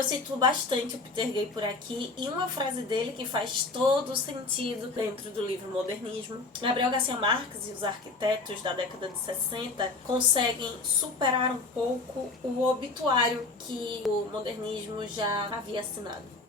Eu cito bastante o Peter Gay por aqui e uma frase dele que faz todo sentido dentro do livro Modernismo. Gabriel Garcia Marques e os arquitetos da década de 60 conseguem superar um pouco o obituário que o modernismo já havia assinado.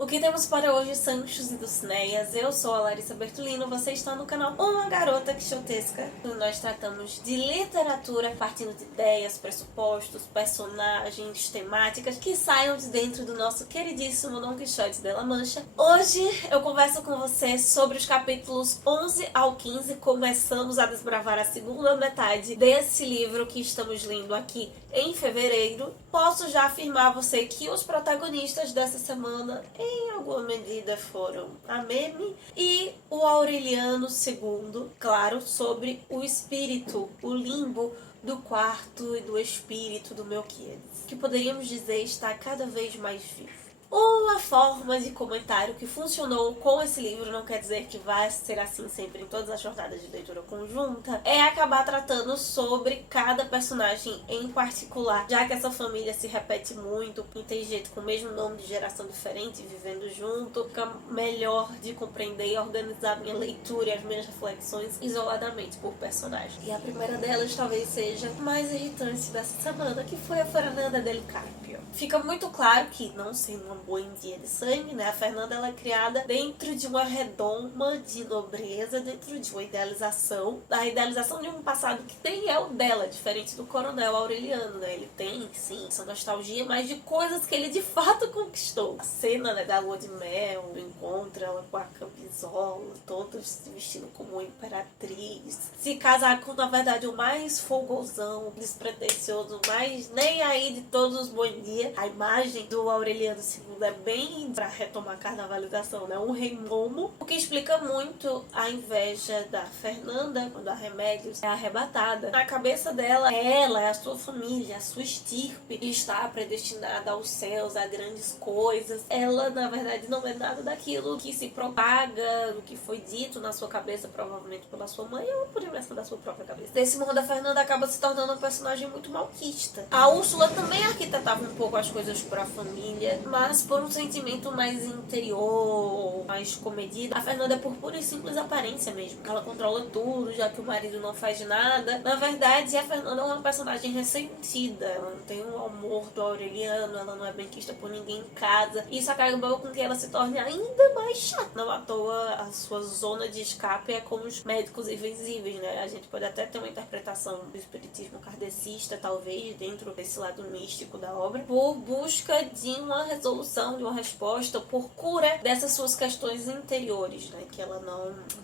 O que temos para hoje, Sanchos e Dulcineias? Eu sou a Larissa Bertolino, você está no canal Uma Garota Quixotesca. Nós tratamos de literatura partindo de ideias, pressupostos, personagens, temáticas que saiam de dentro do nosso queridíssimo Dom Quixote de La Mancha. Hoje eu converso com você sobre os capítulos 11 ao 15. Começamos a desbravar a segunda metade desse livro que estamos lendo aqui em fevereiro. Posso já afirmar a você que os protagonistas dessa semana, em alguma medida, foram a Meme e o Aureliano II, claro, sobre o espírito, o limbo do quarto e do espírito do Melquíades, que poderíamos dizer está cada vez mais vivo. Uma forma de comentário que funcionou com esse livro, não quer dizer que vai ser assim sempre em todas as jornadas de leitura conjunta, é acabar tratando sobre cada personagem em particular, já que essa família se repete muito e tem gente com o mesmo nome de geração diferente vivendo junto, fica melhor de compreender e organizar minha leitura e as minhas reflexões isoladamente por personagem. E a primeira delas talvez seja a mais irritante dessa semana, que foi a Fernanda del Carpio. Fica muito claro que, não sendo uma boendia de sangue, né, a Fernanda ela é criada dentro de uma redoma de nobreza, dentro de uma idealização, a idealização de um passado que nem é o dela, diferente do Coronel Aureliano, né? Ele tem, sim, essa nostalgia, mas de coisas que ele de fato conquistou. A cena, né, da lua de mel, o encontro ela com a camisola, toda se vestindo como uma imperatriz, se casar com, na verdade, o mais folgosão, despretensioso, mas nem aí de todos os bons dias. A imagem do Aureliano II é bem pra retomar a carnavalização, né? Um rei momo, o que explica muito a inveja da Fernanda quando a Remédios é arrebatada. Na cabeça dela, ela, é a sua família, a sua estirpe está predestinada aos céus, a grandes coisas. Ela, na verdade, não é nada daquilo que se propaga, do que foi dito na sua cabeça, provavelmente pela sua mãe ou por invenção da sua própria cabeça. Desse modo, a Fernanda acaba se tornando um personagem muito malquista. A Úrsula também arquitetava um pouco as coisas para a família, mas por um sentimento mais interior, mais comedido. A Fernanda é por pura e simples aparência mesmo. Ela controla tudo, já que o marido não faz nada. Na verdade, a Fernanda é uma personagem ressentida. Ela não tem o amor do Aureliano, ela não é benquista por ninguém em casa. Isso acaba com que ela se torne ainda mais chata. Não à toa, a sua zona de escape é como os médicos invisíveis, né? A gente pode até ter uma interpretação do espiritismo kardecista, talvez, dentro desse lado místico da obra, por busca de uma resolução, de uma resposta, por cura dessas suas questões interiores, né, que ela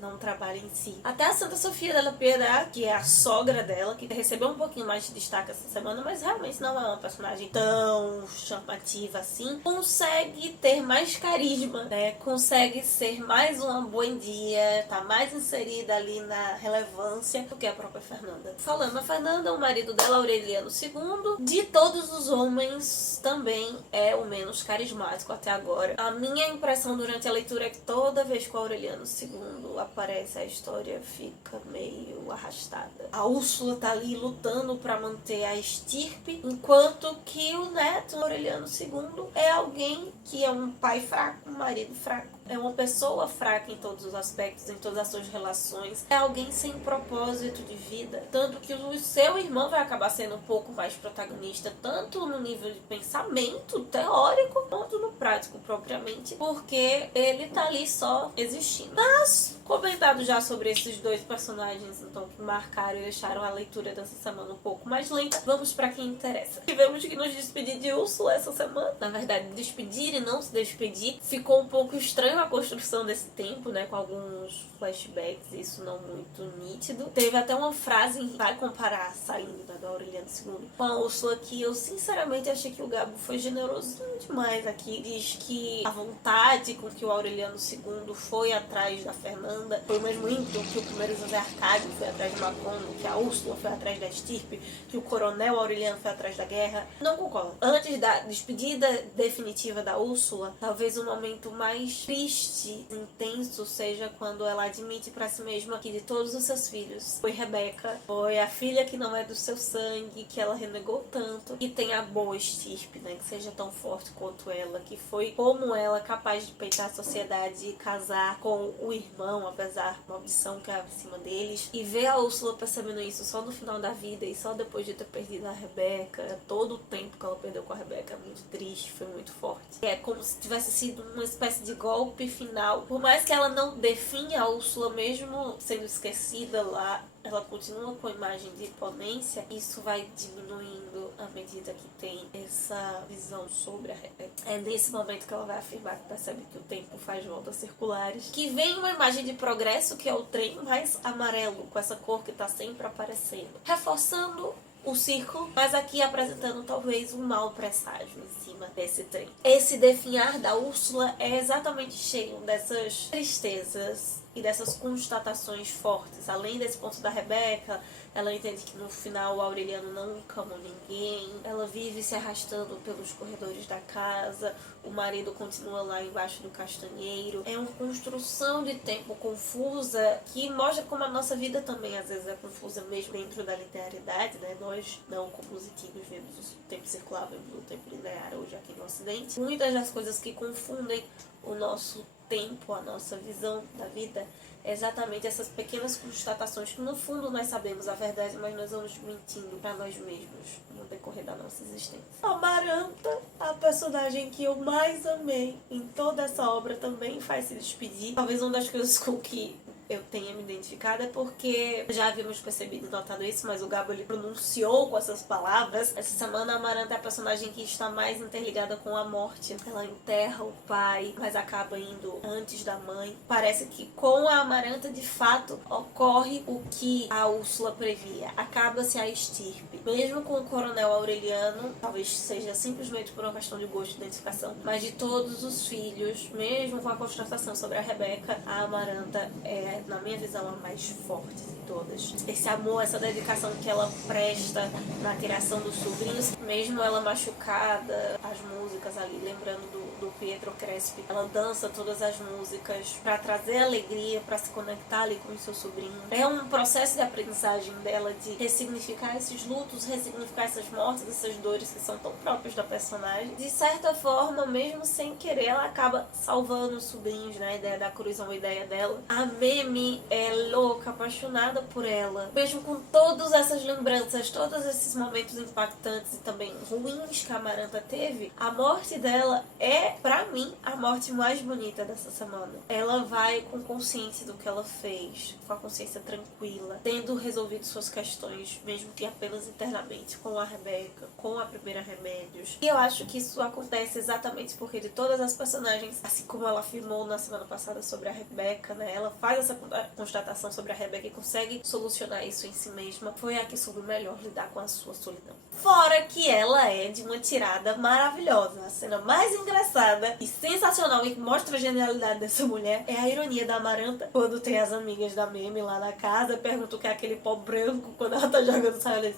não trabalha em si. Até a Santa Sofia della Piedad, que é a sogra dela, que recebeu um pouquinho mais de destaque essa semana, mas realmente não é uma personagem tão chamativa assim, consegue ter mais carisma, né, consegue ser mais uma buendia, tá mais inserida ali na relevância do que a própria Fernanda. Falando a Fernanda, o marido dela, Aureliano II, de todos os homens também é o menos carismático até agora. A minha impressão durante a leitura é que toda vez que o Aureliano II aparece, a história fica meio arrastada. A Úrsula tá ali lutando para manter a estirpe, enquanto que o neto, Aureliano II, é alguém que é um pai fraco, um marido fraco. É uma pessoa fraca em todos os aspectos, em todas as suas relações. É alguém sem propósito de vida. Tanto que o seu irmão vai acabar sendo um pouco mais protagonista, tanto no nível de pensamento teórico, quanto no prático propriamente, porque ele tá ali só existindo. Mas, comentado já sobre esses dois personagens, então, que marcaram e deixaram a leitura dessa semana um pouco mais lenta, vamos pra quem interessa. Tivemos que nos despedir de Úrsula essa semana. Na verdade, despedir e não se despedir ficou um pouco estranho, a construção desse tempo, né, com alguns flashbacks, isso não muito nítido. Teve até uma frase, vai comparar saindo da Aureliano II com a Úrsula, que eu sinceramente achei que o Gabo foi generosinho demais aqui. Diz que a vontade com que o Aureliano II foi atrás da Fernanda foi o mesmo ímpeto que o primeiro José Arcádio foi atrás de Macondo, que a Úrsula foi atrás da estirpe, que o coronel Aureliano foi atrás da guerra. Não concordo. Antes da despedida definitiva da Úrsula, talvez o momento mais triste, intenso, seja quando ela admite pra si mesma que de todos os seus filhos, foi Rebeca, foi a filha que não é do seu sangue, que ela renegou tanto, e tem a boa estirpe, né, que seja tão forte quanto ela, que foi como ela capaz de peitar a sociedade e casar com o irmão, apesar da maldição que é acima deles, e ver a Úrsula percebendo isso só no final da vida e só depois de ter perdido a Rebeca, todo o tempo que ela perdeu com a Rebeca, é muito triste, foi muito forte. É como se tivesse sido uma espécie de golpe final. Por mais que ela não definha a Úrsula, mesmo sendo esquecida lá, ela continua com a imagem de imponência. Isso vai diminuindo à medida que tem essa visão sobre a Rebeca. É nesse momento que ela vai afirmar que percebe que o tempo faz voltas circulares. Que vem uma imagem de progresso, que é o trem mais amarelo, com essa cor que está sempre aparecendo, reforçando o círculo, mas aqui apresentando talvez um mau presságio em cima desse trem. Esse definhar da Úrsula é exatamente cheio dessas tristezas e dessas constatações fortes. Além desse ponto da Rebeca, ela entende que no final o Aureliano nunca amou ninguém, ela vive se arrastando pelos corredores da casa, o marido continua lá embaixo do castanheiro. É uma construção de tempo confusa que mostra como a nossa vida também às vezes é confusa mesmo dentro da linearidade, né? Nós não, como os antigos, vemos o tempo circular, vemos o tempo linear hoje aqui no Ocidente. Muitas das coisas que confundem o nosso tempo, a nossa visão da vida, é exatamente essas pequenas constatações que no fundo nós sabemos a verdade, mas nós vamos mentindo para nós mesmos no decorrer da nossa existência. Amaranta, a personagem que eu mais amei em toda essa obra, também faz se despedir. Talvez uma das coisas com que eu tenha me identificado é porque já havíamos percebido e notado isso, mas o Gabo ele pronunciou com essas palavras. Essa semana a Amaranta é a personagem que está mais interligada com a morte. Ela enterra o pai, mas acaba indo antes da mãe. Parece que com a Amaranta de fato ocorre o que a Úrsula previa. Acaba-se a estirpe. Mesmo com o coronel Aureliano, talvez seja simplesmente por uma questão de gosto e identificação, mas de todos os filhos, mesmo com a constatação sobre a Rebeca, a Amaranta é, na minha visão, a mais forte de todas. Esse amor, essa dedicação que ela presta na criação dos sobrinhos, mesmo ela machucada, as músicas ali, lembrando do Pietro Crespi, ela dança todas as músicas para trazer alegria, para se conectar ali com os seus sobrinhos. É um processo de aprendizagem dela de ressignificar esses lutos, ressignificar essas mortes, essas dores que são tão próprias da personagem. De certa forma, mesmo sem querer, ela acaba salvando os sobrinhos, né? A ideia da cruz é uma ideia dela. A Memi é louca, apaixonada por ela. Mesmo com todas essas lembranças, todos esses momentos impactantes e também ruins que a Amaranta teve, a morte dela é, pra mim, a morte mais bonita dessa semana. Ela vai com consciência do que ela fez, com a consciência tranquila, tendo resolvido suas questões, mesmo que apenas internamente, com a Rebeca, com a primeira Remédios. E eu acho que isso acontece exatamente porque de todas as personagens, assim como ela afirmou na semana passada sobre a Rebeca, né, ela faz essa constatação sobre a Rebeca e consegue solucionar isso em si mesma, foi a que soube melhor lidar com a sua solidão. Fora que ela é de uma tirada maravilhosa. A cena mais engraçada e sensacional e que mostra a genialidade dessa mulher é a ironia da Amaranta, quando tem as amigas da Memi lá na casa, pergunta o que é aquele pó branco quando ela tá jogando saia.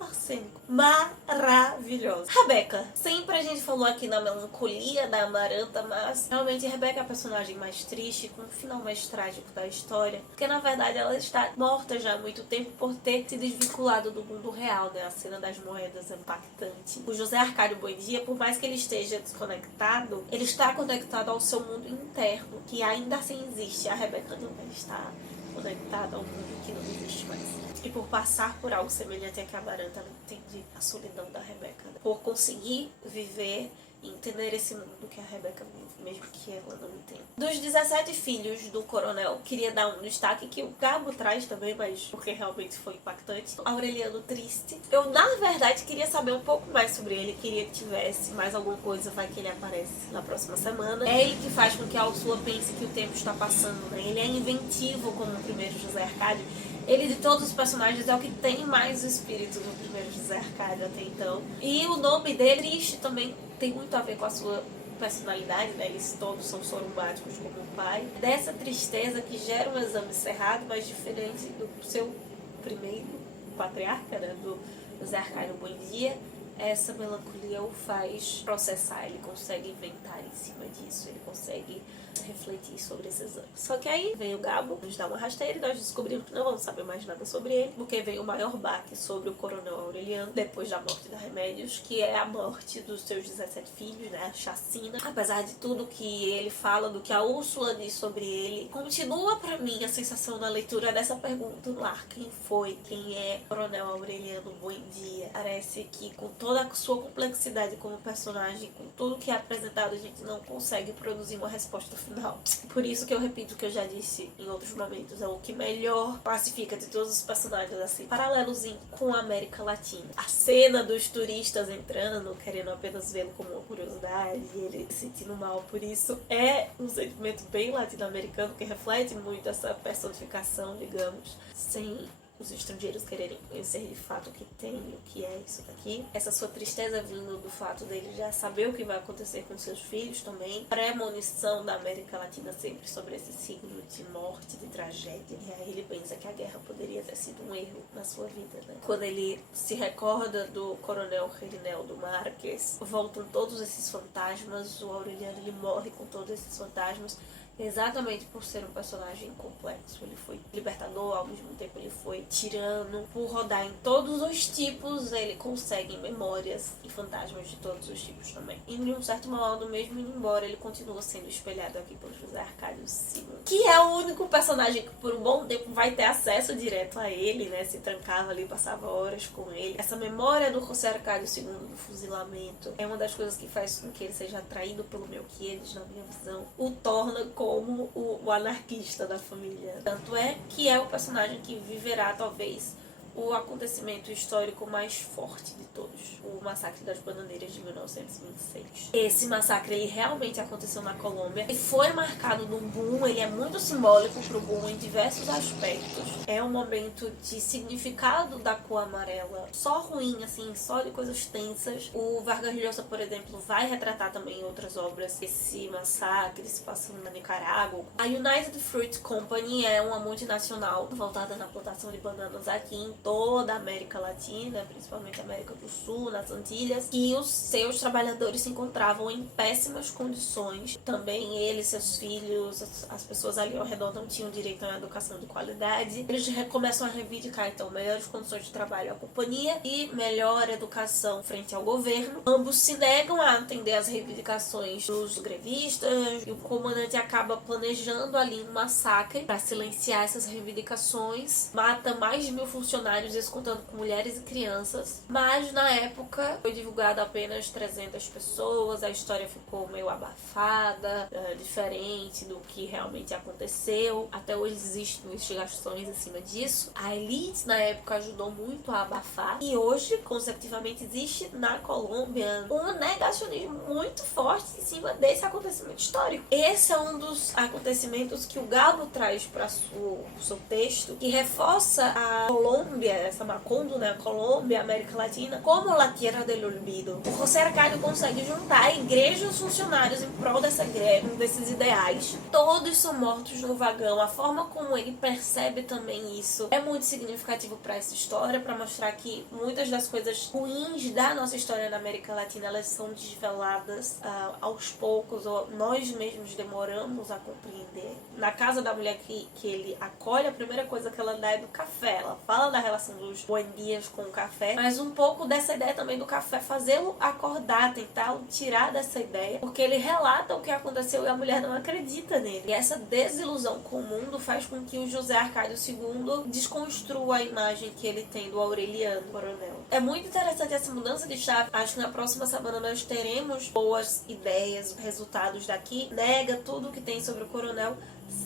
Arsênico. Maravilhoso. Rebeca. Sempre a gente falou aqui na melancolia da Amaranta, mas realmente a Rebeca é a personagem mais triste, com o final mais trágico da história. Porque na verdade ela está morta já há muito tempo por ter se desvinculado do mundo real, né? A cena das moedas é impactante. O José Arcádio Buendia, por mais que ele esteja desconectado, ele está conectado ao seu mundo interno, que ainda assim existe. A Rebeca não está conectada ao mundo que não existe mais. E por passar por algo semelhante a que a Amaranta, ela entende a solidão da Rebeca, né? Por conseguir viver entender esse mundo que a Rebecca vive, mesmo que ela não entenda. Dos 17 filhos do coronel, queria dar um destaque que o Gabo traz também, mas porque realmente foi impactante. Aureliano Triste. Eu, na verdade, queria saber um pouco mais sobre ele, queria que tivesse mais alguma coisa, vai que ele aparece na próxima semana. É ele que faz com que a Úrsula pense que o tempo está passando, né? Ele é inventivo como o primeiro José Arcádio. Ele, de todos os personagens, é o que tem mais o espírito do primeiro José Arcádio até então. E o nome dele, Triste, também tem muito a ver com a sua personalidade, né? Eles todos são sorumbáticos como o pai. Dessa tristeza que gera um exame cerrado, mas diferente do seu primeiro patriarca, né? Do José Arcádio Buendia. Essa melancolia o faz processar, ele consegue inventar em cima disso, ele consegue refletir sobre esse exame. Só que aí vem o Gabo, nos dá uma rasteira e nós descobrimos que não vamos saber mais nada sobre ele, porque vem o maior baque sobre o coronel Aureliano, depois da morte da Remédios, que é a morte dos seus 17 filhos, né, a chacina. Apesar de tudo que ele fala, do que a Úrsula diz sobre ele, continua pra mim a sensação na leitura dessa pergunta no ar: quem foi, quem é o coronel Aureliano Buendia? Parece que com toda a sua complexidade como personagem, com tudo que é apresentado, a gente não consegue produzir uma resposta final. Por isso que eu repito o que eu já disse em outros momentos, é o que melhor classifica de todos os personagens, assim, paralelozinho com a América Latina. A cena dos turistas entrando, querendo apenas vê-lo como uma curiosidade, e ele se sentindo mal por isso, é um sentimento bem latino-americano que reflete muito essa personificação, digamos, sem os estrangeiros quererem conhecer de fato o que tem, o que é isso daqui. Essa sua tristeza vindo do fato dele já saber o que vai acontecer com seus filhos também. Premonição da América Latina sempre sobre esse signo de morte, de tragédia. E aí ele pensa que a guerra poderia ter sido um erro na sua vida, né? Quando ele se recorda do coronel Reinaldo Marques, voltam todos esses fantasmas, o Aureliano ele morre com todos esses fantasmas, exatamente por ser um personagem complexo. Ele foi libertador, ao mesmo tempo ele foi tirano. Por rodar em todos os tipos, ele consegue memórias e fantasmas de todos os tipos também. E de um certo modo, mesmo indo embora, ele continua sendo espelhado aqui por José Arcádio Silva, que é o único personagem que por um bom tempo vai ter acesso direto a ele, né? Se trancava ali, passava horas com ele. Essa memória do José Arcádio II do fuzilamento é uma das coisas que faz com que ele seja atraído pelo Melquiades, na minha visão. O torna como o anarquista da família. Tanto é que é o personagem que viverá, talvez, o acontecimento histórico mais forte de todos, o massacre das bananeiras de 1926. Esse massacre, ele realmente aconteceu na Colômbia e foi marcado num boom, ele é muito simbólico pro boom em diversos aspectos. É um momento de significado da cor amarela, só ruim, assim, só de coisas tensas. O Vargas Llosa, por exemplo, vai retratar também em outras obras esse massacre se passando na Nicarágua. A United Fruit Company é uma multinacional voltada na plantação de bananas aqui em toda a América Latina, principalmente a América do Sul, nas Antilhas, e os seus trabalhadores se encontravam em péssimas condições. Também ele, seus filhos, as pessoas ali ao redor não tinham direito a uma educação de qualidade. Eles começam a reivindicar, então, melhores condições de trabalho à companhia e melhor educação frente ao governo. Ambos se negam a atender às reivindicações dos grevistas, e o comandante acaba planejando ali um massacre para silenciar essas reivindicações. Mata mais de 1000 funcionários, isso contando com mulheres e crianças, mas na época foi divulgado apenas 300 pessoas, a história ficou meio abafada, diferente do que realmente aconteceu. Até hoje existem investigações acima disso. A elite na época ajudou muito a abafar, e hoje, consecutivamente, existe na Colômbia um negacionismo muito forte em cima desse acontecimento histórico. Esse é um dos acontecimentos que o Gabo traz para o seu texto, que reforça a Colômbia, essa Macondo, né? Colômbia, América Latina, como la tierra del olvido. O José Arcádio consegue juntar a igreja e os funcionários em prol dessa greve, desses ideais. Todos são mortos no vagão. A forma como ele percebe também isso é muito significativo para essa história, para mostrar que muitas das coisas ruins da nossa história na América Latina, elas são desveladas aos poucos, ou nós mesmos demoramos a compreender. Na casa da mulher que ele acolhe, a primeira coisa que ela dá é do café. Ela fala da relação dos buendias com o café, mas um pouco dessa ideia também do café fazê-lo acordar, tentá-lo tirar dessa ideia, porque ele relata o que aconteceu e a mulher não acredita nele. E essa desilusão com o mundo faz com que o José Arcádio II desconstrua a imagem que ele tem do Aureliano Coronel. É muito interessante essa mudança de chave. Acho que na próxima semana nós teremos boas ideias, resultados daqui. Nega tudo que tem sobre o coronel,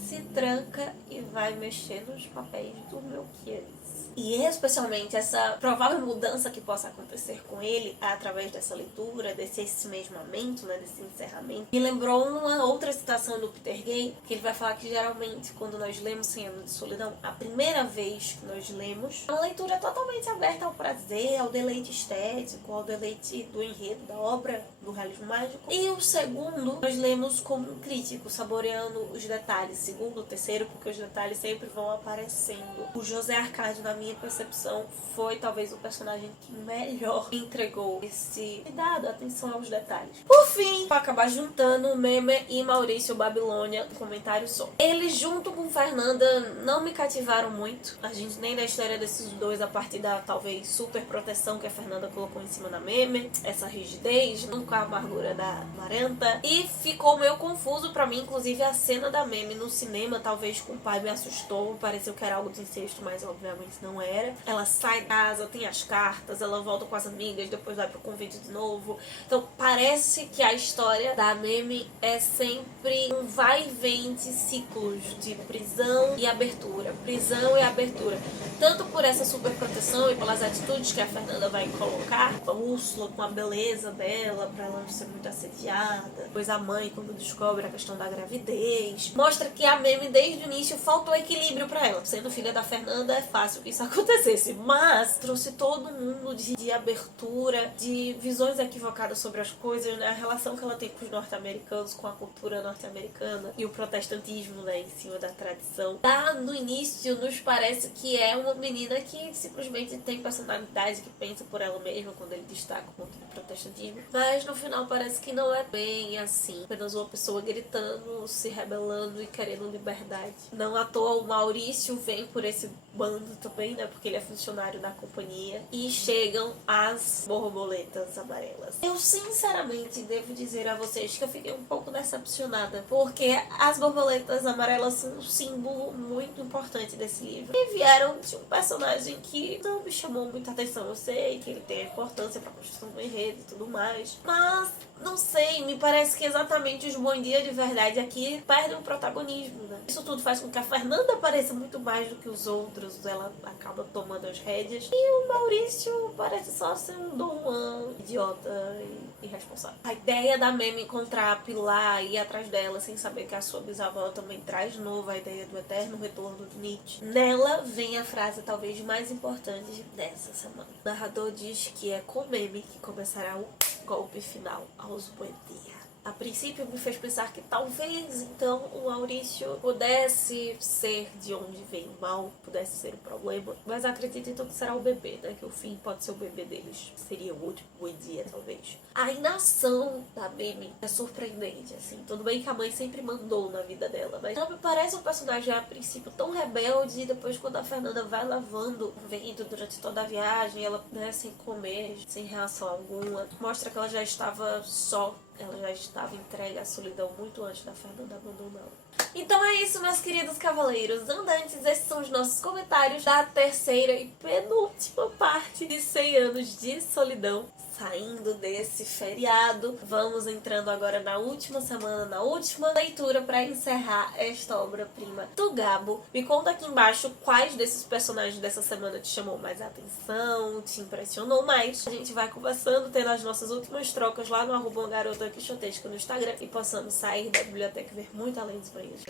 se tranca e vai mexer nos papéis do Melquiades. E especialmente essa provável mudança que possa acontecer com ele através dessa leitura, desse mesmamento, né, desse encerramento, me lembrou uma outra citação do Peter Gay, que ele vai falar que geralmente quando nós lemos 100 Anos de Solidão, a primeira vez que nós lemos, é uma leitura totalmente aberta ao prazer, ao deleite estético, ao deleite do enredo da obra, do realismo mágico. E o segundo, nós lemos como um crítico, saboreando os detalhes. Segundo, o terceiro, porque os detalhes sempre vão aparecendo. O José Arcádio, na minha percepção, foi talvez o personagem que melhor entregou esse cuidado, atenção aos detalhes. Por fim, vou acabar juntando Meme e Maurício Babilônia no comentário só. Eles, junto com Fernanda, não me cativaram muito. A gente nem da história desses dois, a partir da talvez super proteção que a Fernanda colocou em cima da Meme, essa rigidez, nunca a amargura da Maranta. E ficou meio confuso pra mim, inclusive a cena da Meme no cinema, talvez com o pai me assustou, pareceu que era algo de incesto, mas obviamente não era. Ela sai da casa, tem as cartas, ela volta com as amigas, depois vai pro convite de novo. Então parece que a história da Meme é sempre um vai e vem de ciclos de prisão e abertura, prisão e abertura. Tanto por essa super proteção e pelas atitudes que a Fernanda vai colocar, a Úrsula com a beleza dela, pra ela não ser muito assediada. Depois a mãe, quando descobre a questão da gravidez, mostra que a Meme desde o início faltou equilíbrio pra ela. Sendo filha da Fernanda, é fácil que isso acontecesse, mas trouxe todo mundo de abertura, de visões equivocadas sobre as coisas, né? A relação que ela tem com os norte-americanos, com a cultura norte-americana e o protestantismo, né, em cima da tradição. Lá no início nos parece que é uma menina que simplesmente tem personalidade, que pensa por ela mesma quando ele destaca contra o protestantismo, mas no final parece que não é bem assim, apenas uma pessoa gritando, se rebelando e querendo liberdade. Não à toa o Maurício vem por esse bando também, né, porque ele é funcionário da companhia, e chegam as borboletas amarelas. Eu sinceramente devo dizer a vocês que eu fiquei um pouco decepcionada, porque as borboletas amarelas são um símbolo muito importante desse livro, e vieram de um personagem que não me chamou muita atenção. Eu sei que ele tem importância pra construção do enredo e tudo mais, mas não sei, me parece que exatamente os Bom Dia de verdade aqui perdem o protagonismo, né? Isso tudo faz com que a Fernanda apareça muito mais do que os outros, ela acaba tomando as rédeas, e o Maurício parece só ser um Dom Juan idiota e irresponsável. A ideia da Meme encontrar a Pilar e ir atrás dela sem saber que a sua bisavó também traz de novo a ideia do eterno retorno de Nietzsche. Nela vem a frase talvez mais importante dessa semana. O narrador diz que é com Meme que começará o golpe final aos Buendia. A princípio me fez pensar que talvez então o Maurício pudesse ser de onde vem o mal, pudesse ser o problema, mas acredito então que será o bebê, né? Que o fim pode ser o bebê deles, seria o último Buendia talvez. A inação da Meme é surpreendente, assim, tudo bem que a mãe sempre mandou na vida dela, mas não me parece um personagem a princípio tão rebelde, e depois quando a Fernanda vai lavando o vento durante toda a viagem, ela, né, sem comer, sem reação alguma, mostra que ela já estava só. Ela já estava entregue à solidão muito antes da Fernanda abandoná-la. Então é isso, meus queridos cavaleiros andantes. Esses são os nossos comentários da terceira e penúltima parte de 100 Anos de Solidão. Saindo desse feriado, vamos entrando agora na última semana, na última leitura para encerrar esta obra-prima do Gabo. Me conta aqui embaixo quais desses personagens dessa semana te chamou mais atenção, te impressionou mais. A gente vai conversando, tendo as nossas últimas trocas lá no @garota quixotesca no Instagram, e possamos sair da biblioteca e ver muito além dos banhos.